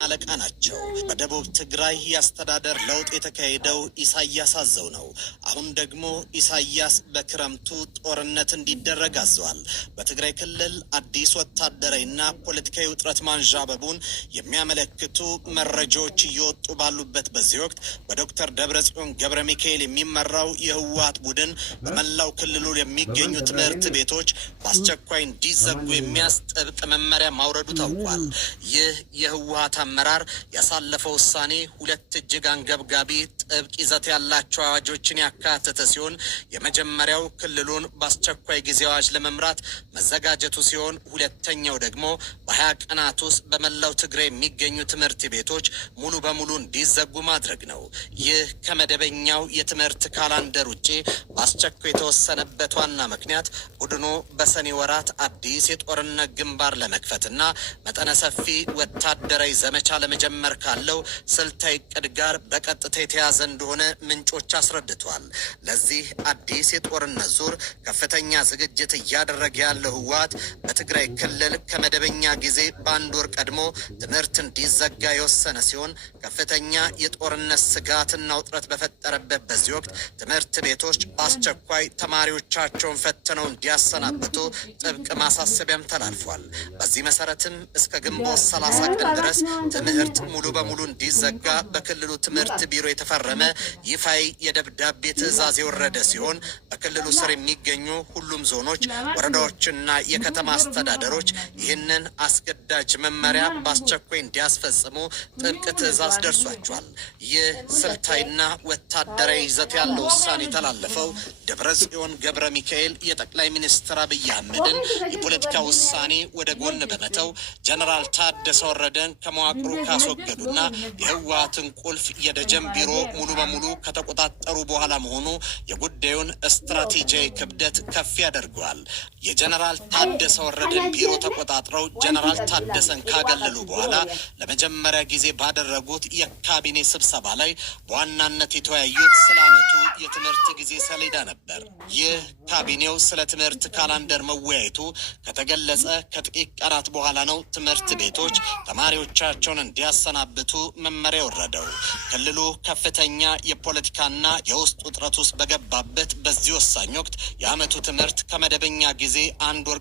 አለቃ ናቸው። በደቡብ ትግራይ ያስተዳደር ለውጥ የተካሄደው ኢሳያስ አዘው ነው። አሁን ደግሞ ኢሳያስ በክረምቱ ጦርነት እንዲደረግ አዘዋል። በትግራይ ክልል አዲስ ወታደራዊና ፖለቲካዊ ውጥረት ማንዣበቡን የሚያመለክቱ መረጃዎች እየወጡ ባሉበት በዚህ ወቅት በዶክተር ደብረጽዮን ገብረ ሚካኤል የሚመራው የህወሓት ቡድን በመላው ክልሉ የሚገኙ ትምህርት ቤቶች በአስቸኳይ እንዲዘጉ የሚያስጠብቅ መመሪያ ማውረዱ ታውቋል። ይህ የህወሓት አመራር ያሳለፈው ውሳኔ ሁለት እጅግ አንገብጋቢ ጥብቅ ይዘት ያላቸው አዋጆችን ያካተተ ሲሆን የመጀመሪያው ክልሉን በአስቸኳይ ጊዜ አዋጅ ለመምራት መዘጋጀቱ ሲሆን ሁለተኛው ደግሞ በ20 ቀናት ውስጥ በመላው ትግራይ የሚገኙ ትምህርት ቤቶች ሙሉ በሙሉ እንዲዘጉ ማድረግ ነው። ይህ ከመደበኛው የትምህርት ካላንደር ውጪ በአስቸኳይ የተወሰነበት ዋና ምክንያት ቡድኑ በሰኔ ወራት አዲስ የጦርነት ግንባር ለመክፈትና መጠነ ሰፊ ወታደራዊ ዘመቻ ለመጀመር ካለው ስልታዊ ዕቅድ ጋር በቀጥታ የተያዘ እንደሆነ ምንጮች አስረድቷል። ለዚህ አዲስ የጦርነት ዙር ከፍተኛ ዝግጅት እያደረገ ያለው ህወሓት በትግራይ ክልል ከመደበኛ ጊዜ በአንድ ወር ቀድሞ ትምህርት እንዲዘጋ የወሰነ ሲሆን ከፍተኛ የጦርነት ስጋትና ውጥረት በፈጠረበት በዚህ ወቅት ትምህርት ቤቶች በአስቸኳይ ተማሪዎቻቸውን ፈትነው እንዲያሰናብቱ ጥብቅ ማሳሰቢያም ተላልፏል። በዚህ መሰረትም እስከ ግንቦት 30 ቀን ድረስ ትምህርት ሙሉ በሙሉ እንዲዘጋ በክልሉ ትምህርት ቢሮ የተፈረመ ይፋይ የደብዳቤ ትዕዛዝ የወረደ ሲሆን በክልሉ ስር የሚገኙ ሁሉም ዞኖች፣ ወረዳዎችና የከተማ አስተዳደሮች ይህንን አስገዳጅ መመሪያ በአስቸኳይ እንዲያስፈጽሙ ጥብቅ ትዕዛዝ ደርሷቸዋል። ይህ ስልታዊና ወታደራዊ ይዘት ያለው ውሳኔ የተላለፈው ደብረጽዮን ገብረ ሚካኤል የጠቅላይ ሚኒስትር አብይ አህመድን የፖለቲካ ውሳኔ ወደ ጎን በመተው ጀነራል ታደሰ ወረደን ከመዋቅሩ ካስወገዱና የህወሓትን ቁልፍ የደጀን ቢሮ ሙሉ በሙሉ ከተቆጣጠሩ በኋላ መሆኑ የጉዳዩን ስትራቴጂያዊ ክብደት ከፍ ያደርገዋል። የጀነራል ታደሰ ወረደን ቢሮ ተቆጣጥረው ጀነራል ታደሰን ካገለሉ በኋላ ለመጀመሪያ ጊዜ ባደረጉት የካቢኔ ስብሰባ ላይ በዋናነት የተወያዩት ስለ ዓመቱ የትምህርት ጊዜ ሰሌዳ ነበር። ይህ ካቢኔው ስለ ትምህርት ካላንደር መወያየቱ ከተገለጸ ከጥቂት ቀናት በኋላ ነው ትምህርት ቤቶች ተማሪዎቻቸውን እንዲያሰናብቱ መመሪያ ወረደው። ክልሉ ከፍተኛ የፖለቲካና የውስጥ ውጥረት ውስጥ በገባበት በዚህ ወሳኝ ወቅት የዓመቱ ትምህርት ከመደበኛ ጊዜ አንድ ወር